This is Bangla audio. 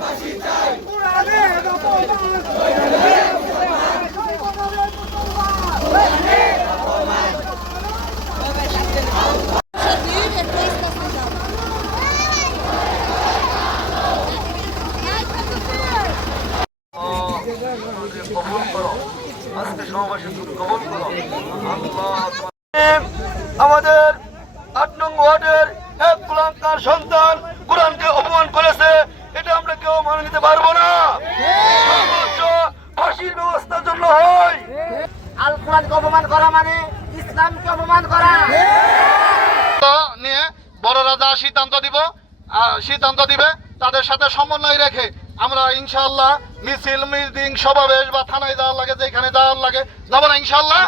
ফাঁসি চাই কোরআনের আমাদের ৮ নং ওয়ার্ডের এক কুলাঙ্গার সন্তান কোরআনকে অপমান করেছে, এটা আমরা কেউ মেনে নিতে পারবো না। সর্বোচ্চ ফাঁসির ব্যবস্থার জন্য হয়। আল কোরআনকে অপমান করা মানে ইসলামকে অপমান করা। নিয়ে বড়রা যা সিদ্ধান্ত দিবে তাদের সাথে সমন্বয় রেখে আমরা ইনশাআল্লাহ মিছিল মিটিং সমাবেশ বা থানায় যাওয়ার লাগে যেখানে যাওয়ার লাগে যাবো না ইনশাআল্লাহ।